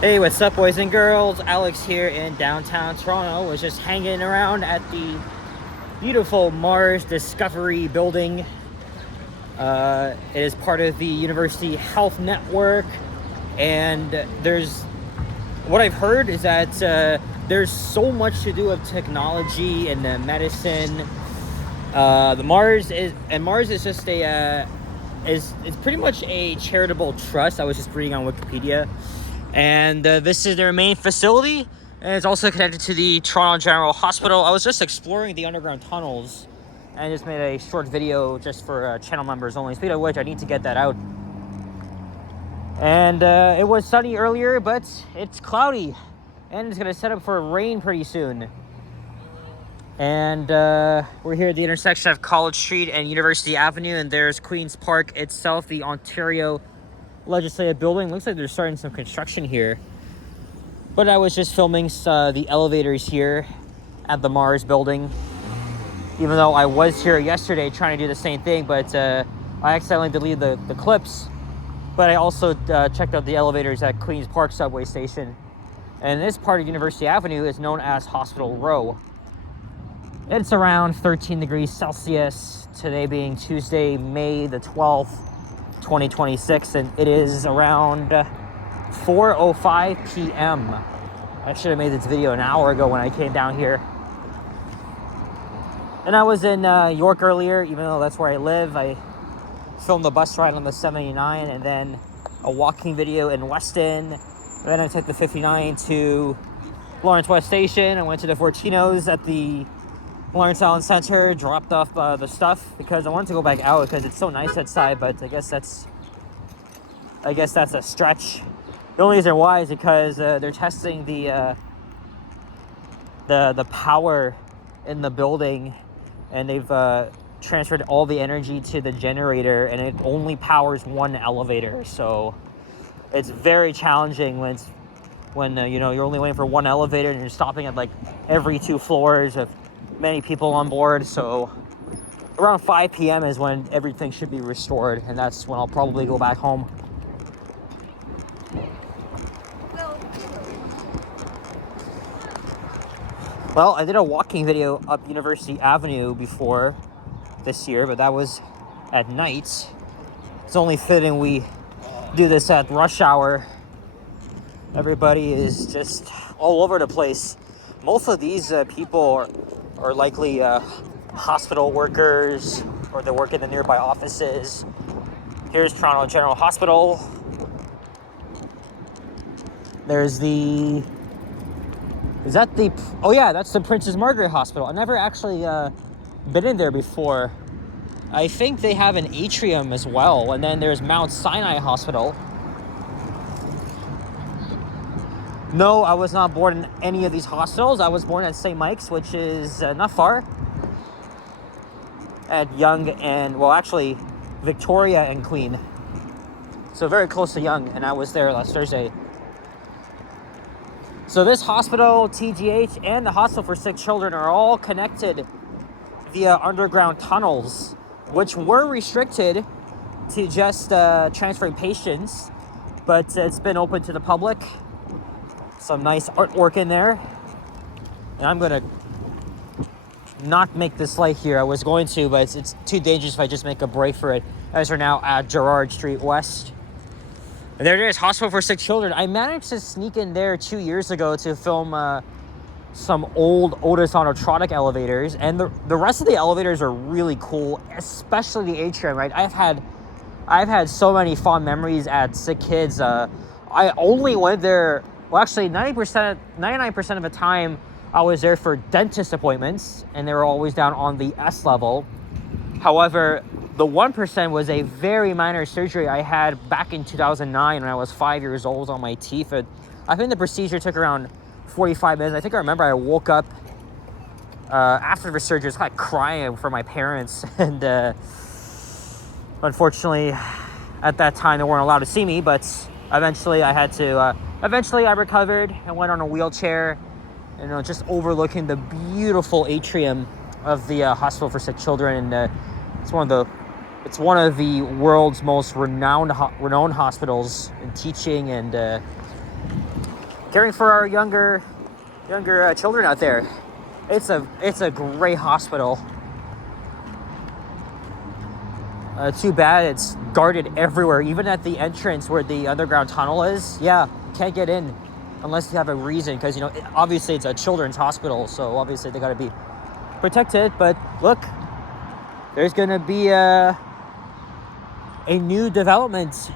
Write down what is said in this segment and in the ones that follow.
Hey, what's up, boys and girls? Alex here in downtown Toronto. Was just hanging around at the beautiful Mars Discovery building. It is part of the University Health Network, and what I've heard is that there's so much to do with technology and medicine. Mars is just it's pretty much a charitable trust. I was just reading on Wikipedia. And this is their main facility, and it's also connected to the Toronto General Hospital. I was just exploring the underground tunnels and just made a short video just for channel members only. Speaking of which, I need to get that out. And it was sunny earlier, but it's cloudy, and it's going to set up for rain pretty soon. And we're here at the intersection of College Street and University Avenue, and there's Queen's Park itself, the Ontario Legislative Building. Looks like they're starting some construction here, but I was just filming the elevators here at the Mars building, even though I was here yesterday trying to do the same thing, but I accidentally deleted the clips. But I also checked out the elevators at Queen's Park subway station, and this part of University Avenue is known as Hospital Row. It's around 13 degrees Celsius today, being Tuesday, May the 12th, 2026, and it is around 4:05 p.m. I should have made this video an hour ago when I came down here. And I was in York earlier, even though that's where I live. I filmed the bus ride on the 79 and then a walking video in Weston. And then I took the 59 to Lawrence West Station. I went to the Fortinos at the Lawrence Island Center, dropped off the stuff because I wanted to go back out because it's so nice outside, but I guess that's a stretch. The only reason why is because they're testing the power in the building, and they've transferred all the energy to the generator, and it only powers one elevator. So it's very challenging when you're only waiting for one elevator and you're stopping at like every 2 floors of many people on board. So around 5 p.m. is when everything should be restored, and that's when I'll probably go back home. Well, I did a walking video up University Avenue before this year, but that was at night. It's only fitting we do this at rush hour. Everybody is just all over the place. Most of these people are likely hospital workers, or they work in the nearby offices. Here's Toronto General Hospital. There's that's the Princess Margaret Hospital. I've never actually been in there before. I think they have an atrium as well. And then there's Mount Sinai Hospital. No, I was not born in any of these hospitals. I was born at St. Mike's, which is not far. At Yonge and, Victoria and Queen. So very close to Yonge, and I was there last Thursday. So this hospital, TGH, and the Hospital for Sick Children are all connected via underground tunnels, which were restricted to just transferring patients, but it's been open to the public. Some nice artwork in there. And I'm gonna not make this light here. I was going to, but it's too dangerous if I just make a break for it, as we're now at Gerrard Street West. And there it is, Hospital for Sick Children. I managed to sneak in there 2 years ago to film some old Otis Autotronic elevators, and the rest of the elevators are really cool, especially the atrium, right? I've had so many fond memories at Sick Kids. I only went there, 99% of the time I was there for dentist appointments, and they were always down on the S level. However, the 1% was a very minor surgery I had back in 2009 when I was 5 years old on my teeth. I think the procedure took around 45 minutes. I remember I woke up after the surgery, I was kind of crying for my parents. And unfortunately, at that time, they weren't allowed to see me, but eventually I recovered and went on a wheelchair, just overlooking the beautiful atrium of the Hospital for Sick Children. And it's one of the world's most renowned hospitals in teaching and caring for our younger children out there. It's a great hospital. Too bad it's guarded everywhere, even at the entrance where the underground tunnel is. Yeah, can't get in unless you have a reason, because, you know, obviously it's a children's hospital, so obviously they got to be protected. But look, there's going to be a new development.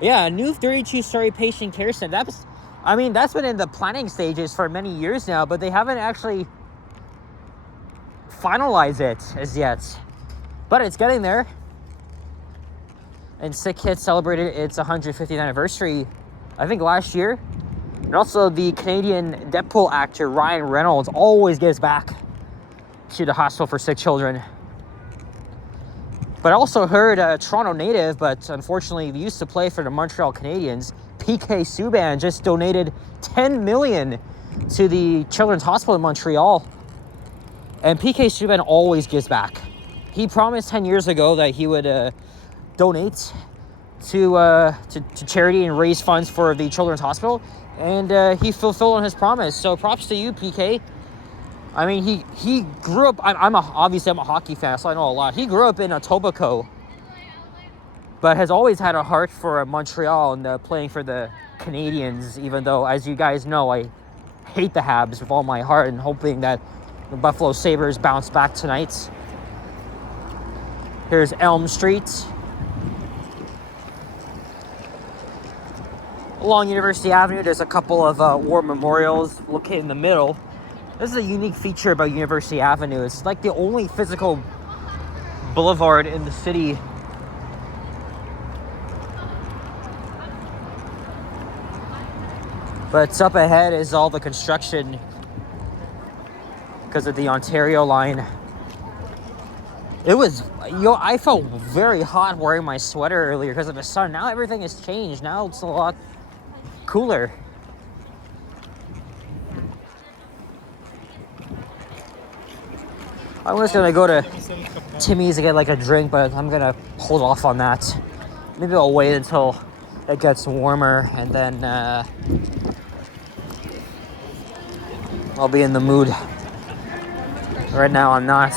Yeah, a new 32-story patient care center. That's been in the planning stages for many years now, but they haven't actually finalized it as yet. But it's getting there. And Sick Kids celebrated its 150th anniversary, I think, last year. And also the Canadian Deadpool actor Ryan Reynolds always gives back to the hospital for sick children. But I also heard a Toronto native, but unfortunately used to play for the Montreal Canadiens, PK Subban, just donated $10 million to the Children's Hospital in Montreal. And PK Subban always gives back. He promised 10 years ago that he would donate to charity and raise funds for the Children's Hospital, and he fulfilled on his promise. So props to you, PK. I mean, he grew up. Obviously I'm a hockey fan, so I know a lot. He grew up in Etobicoke, but has always had a heart for Montreal and playing for the Canadiens. Even though, as you guys know, I hate the Habs with all my heart, and hoping that the Buffalo Sabres bounce back tonight. Here's Elm Street. Along University Avenue, there's a couple of war memorials located in the middle. This is a unique feature about University Avenue. It's like the only physical boulevard in the city. But up ahead is all the construction because of the Ontario line. I felt very hot wearing my sweater earlier because of the sun. Now everything has changed. Now it's a lot cooler. I was gonna go to Timmy's to get like a drink, but I'm gonna hold off on that. Maybe I'll wait until it gets warmer, and then I'll be in the mood. Right now I'm not.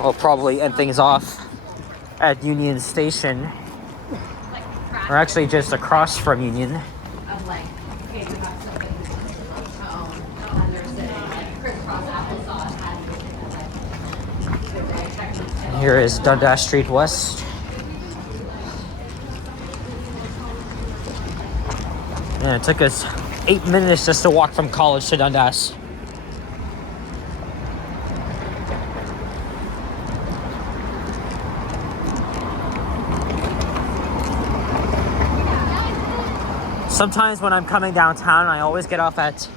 I'll probably end things off at Union Station. We're actually just across from Union. And here is Dundas Street West. And it took us 8 minutes just to walk from College to Dundas. Sometimes when I'm coming downtown, I always get off at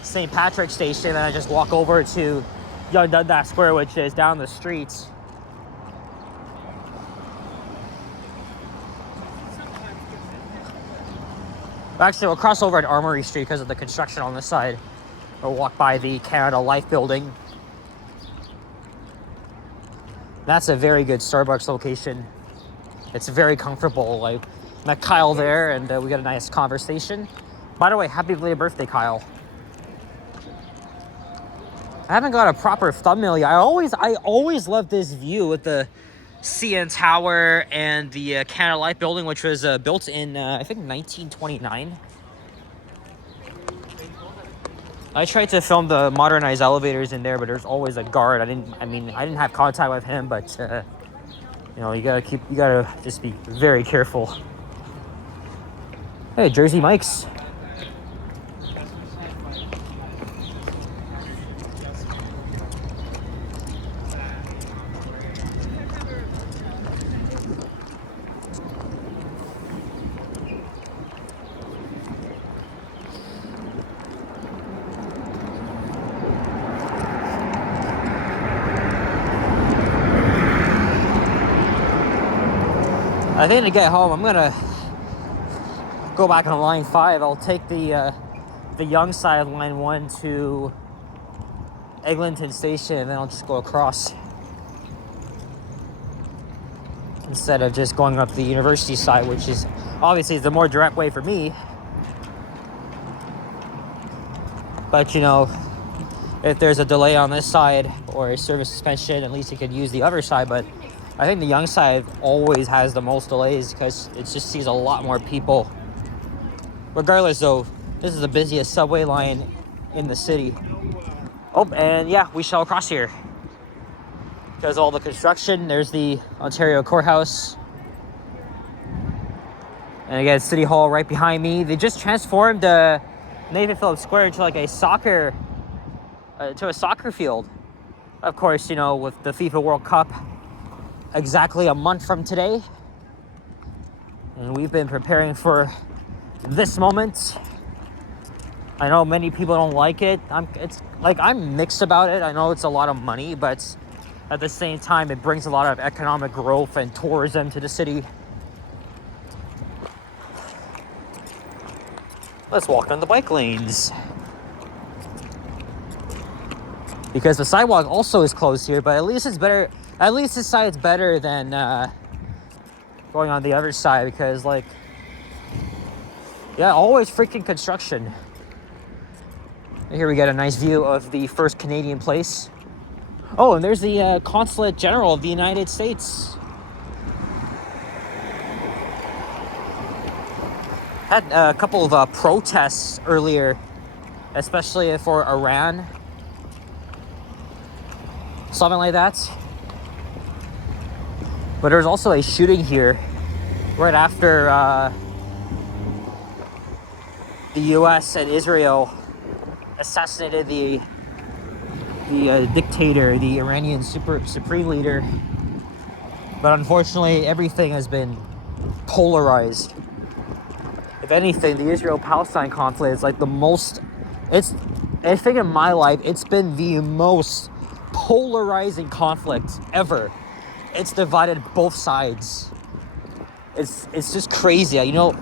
St. Patrick's Station, and I just walk over to Young Dundas Square, which is down the street. Actually, we'll cross over at Armory Street because of the construction on this side. We'll walk by the Canada Life building. That's a very good Starbucks location. It's very comfortable. I met Kyle there, and we got a nice conversation. By the way, happy belated birthday, Kyle. I haven't got a proper thumbnail yet. I always loved this view with the CN Tower and the Canada Life building, which was built in, I think, 1929. I tried to film the modernized elevators in there, but there's always a guard. I didn't have contact with him, but you know, you gotta just be very careful. Hey, Jersey Mike's. I think to get home, I'm gonna go back on line 5. I'll take the Young side of line 1 to Eglinton Station, and then I'll just go across instead of just going up the university side, which is obviously the more direct way for me. But you know, if there's a delay on this side or a service suspension, at least you could use the other side. But I think the Yonge side always has the most delays because it just sees a lot more people. Regardless though, this is the busiest subway line in the city. Oh, and yeah, we shall cross here. Because all the construction, there's the Ontario Courthouse. And again, City Hall right behind me. They just transformed Nathan Phillips Square into like a soccer field. Of course, you know, with the FIFA World Cup exactly a month from today. And we've been preparing for this moment. I know many people don't like it. I'm mixed about it. I know it's a lot of money, but at the same time, it brings a lot of economic growth and tourism to the city. Let's walk on the bike lanes. Because the sidewalk also is closed here, but at least it's better. At least this side's better than going on the other side because, like, yeah, always freaking construction. Here we get a nice view of the first Canadian place. Oh, and there's the Consulate General of the United States. Had a couple of protests earlier, especially for Iran. Something like that. But there's also a shooting here right after the US and Israel assassinated the dictator, the Iranian supreme leader. But unfortunately, everything has been polarized. If anything, the Israel-Palestine conflict is like the most, I think in my life, it's been the most polarizing conflict ever. It's divided both sides. It's just crazy. You know,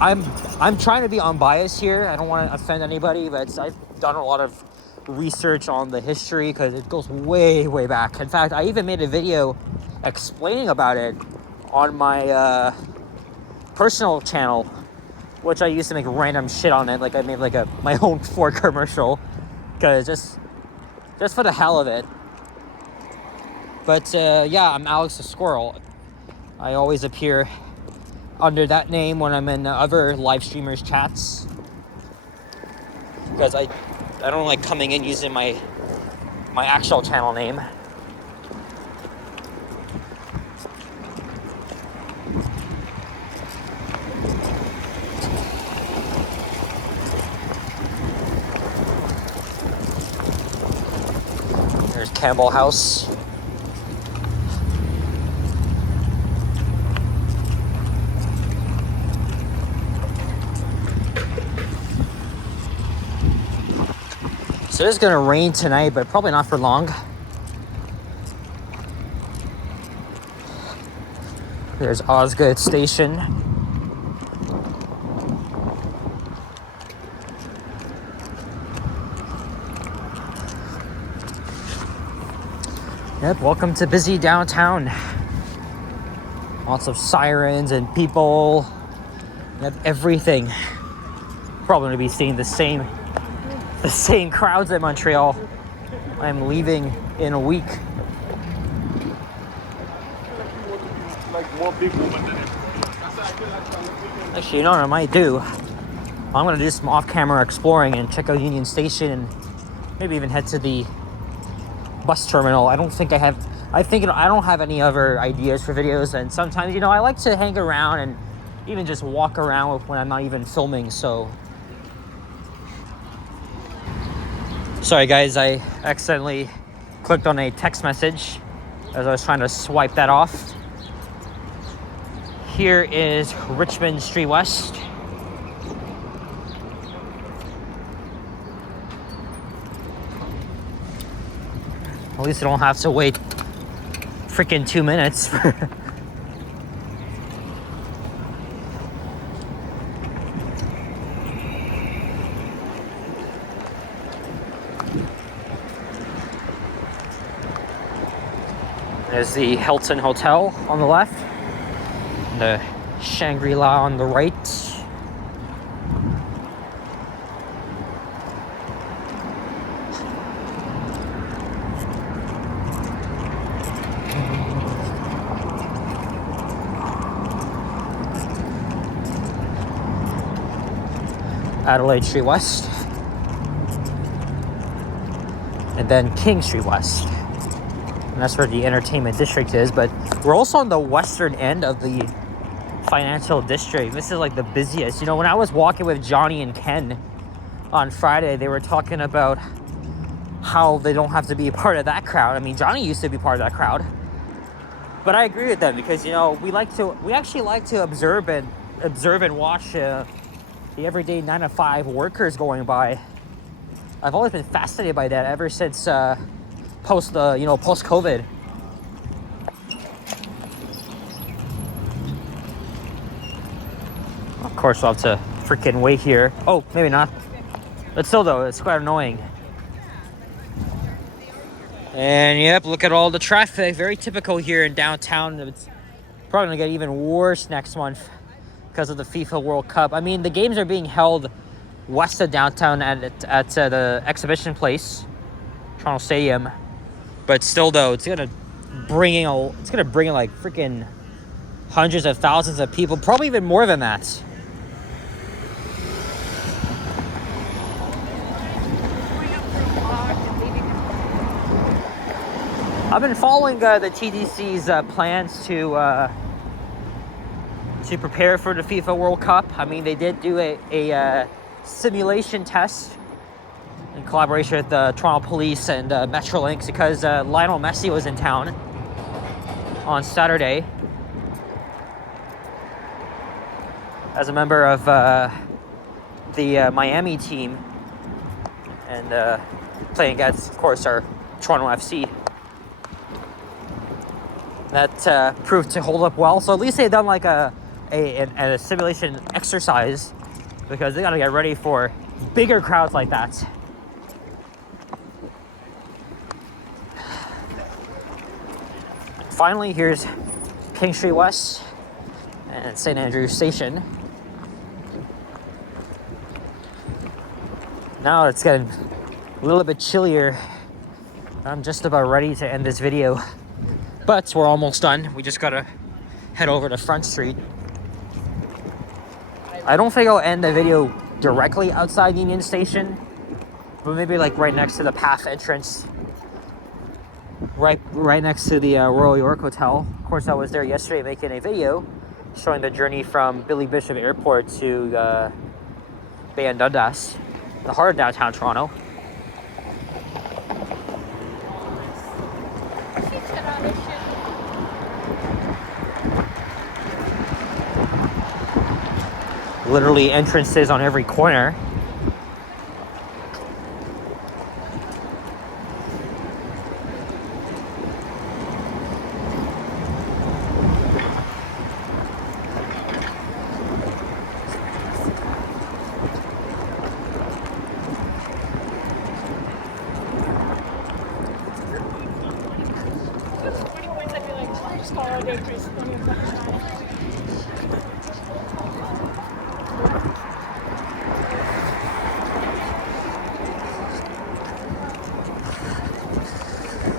I'm trying to be unbiased here. I don't want to offend anybody, but I've done a lot of research on the history because it goes way, way back. In fact, I even made a video explaining about it on my personal channel, which I used to make random shit on it. Like I made like my own Ford commercial because just for the hell of it. But yeah, I'm Alex the Squirrel. I always appear under that name when I'm in other live streamers chats because I don't like coming in using my actual channel name. There's Campbell House. So it's gonna rain tonight, but probably not for long. There's Osgood Station. Yep, welcome to busy downtown. Lots of sirens and people. Yep, everything. Probably gonna be seeing the same crowds in Montreal. I'm leaving in a week. Like more big woman than him. Actually, you know what I might do? I'm gonna do some off-camera exploring and check out Union Station and maybe even head to the bus terminal. I don't have any other ideas for videos, and sometimes, you know, I like to hang around and even just walk around when I'm not even filming, so. Sorry guys, I accidentally clicked on a text message as I was trying to swipe that off. Here is Richmond Street West. At least I don't have to wait freaking 2 minutes for There's the Hilton Hotel on the left, the Shangri-La on the right. Adelaide Street West, and then King Street West, and that's where the entertainment district is. But we're also on the western end of the financial district. This is like the busiest. You know, when I was walking with Johnny and Ken on Friday, they were talking about how they don't have to be a part of that crowd. I mean, Johnny used to be part of that crowd, but I agree with them because, you know, we actually like to observe and watch the everyday 9-to-5 workers going by. I've always been fascinated by that ever since post-COVID. Of course, we'll have to freaking wait here. Oh, maybe not. But still, though, it's quite annoying. And yep, look at all the traffic. Very typical here in downtown. It's probably gonna get even worse next month because of the FIFA World Cup. I mean, the games are being held west of downtown at the exhibition place, Toronto Stadium. But still, though, it's gonna bring in like freaking hundreds of thousands of people, probably even more than that. I've been following the TDC's plans to prepare for the FIFA World Cup. I mean, they did do a simulation test in collaboration with the Toronto Police and Metrolinx because Lionel Messi was in town on Saturday as a member of the Miami team and playing against, of course, our Toronto FC. That proved to hold up well. So at least they've done like a simulation exercise because they got to get ready for bigger crowds like that. Finally, here's King Street West and St. Andrew's Station. Now it's getting a little bit chillier. I'm just about ready to end this video, but we're almost done. We just gotta head over to Front Street. I don't think I'll end the video directly outside Union Station, but maybe like right next to the PATH entrance, right next to the Royal York Hotel. Of course, I was there yesterday making a video showing the journey from Billy Bishop Airport to Bay and Dundas, the heart of downtown Toronto. Literally entrances on every corner.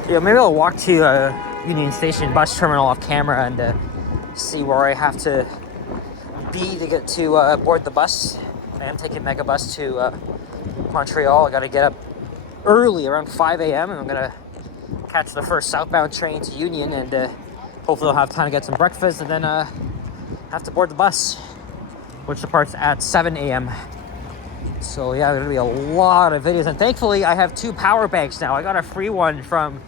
Yeah, maybe I'll walk to Union Station bus terminal off camera and see where I have to be to get to board the bus. I am taking Megabus to Montreal. I got to get up early, around 5 a.m. and I'm gonna catch the first southbound train to Union, and hopefully I'll have time to get some breakfast and then have to board the bus, which departs at 7 a.m. So yeah, there's gonna be a lot of videos, and thankfully I have 2 power banks now. I got a free one from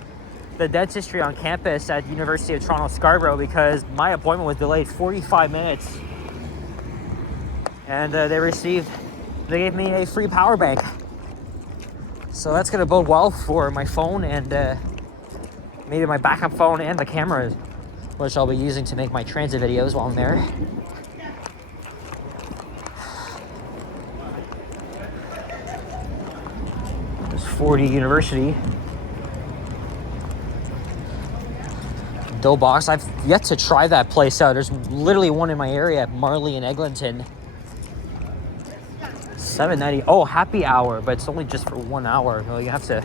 the dentistry on campus at University of Toronto Scarborough because my appointment was delayed 45 minutes, and they gave me a free power bank. So that's gonna bode well for my phone and maybe my backup phone and the camera, which I'll be using to make my transit videos while I'm there. There's 40 University. dough box. I've yet to try that place out. There's literally one in my area at Marley and Eglinton. $7.90. Oh, happy hour, but it's only just for 1 hour. No, you have to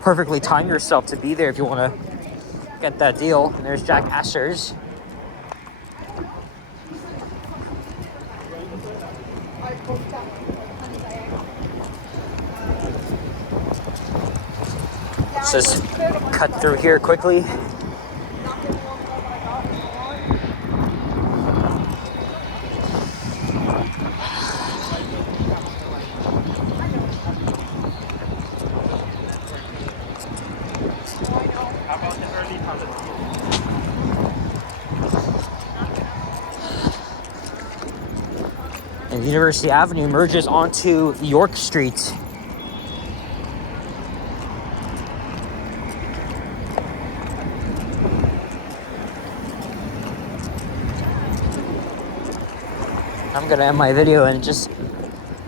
perfectly time yourself to be there if you want to get that deal. And there's Jack Astor's. Let's just cut through here quickly. And University Avenue merges onto York Street. I'm gonna end my video and just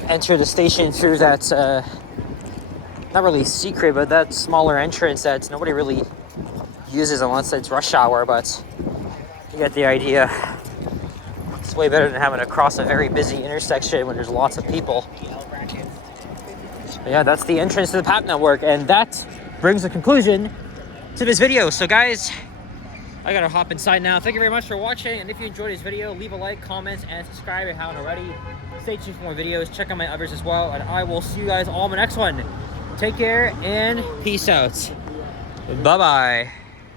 enter the station through that, not really secret, but that smaller entrance that nobody really uses unless it's rush hour, but you get the idea. It's way better than having to cross a very busy intersection when there's lots of people. But yeah, that's the entrance to the PAP network, and that brings a conclusion to this video. So guys, I gotta hop inside now. Thank you very much for watching, and if you enjoyed this video, leave a like, comment, and subscribe if you haven't already. Stay tuned for more videos. Check out my others as well, and I will see you guys all in the next one. Take care, and peace out. Bye-bye.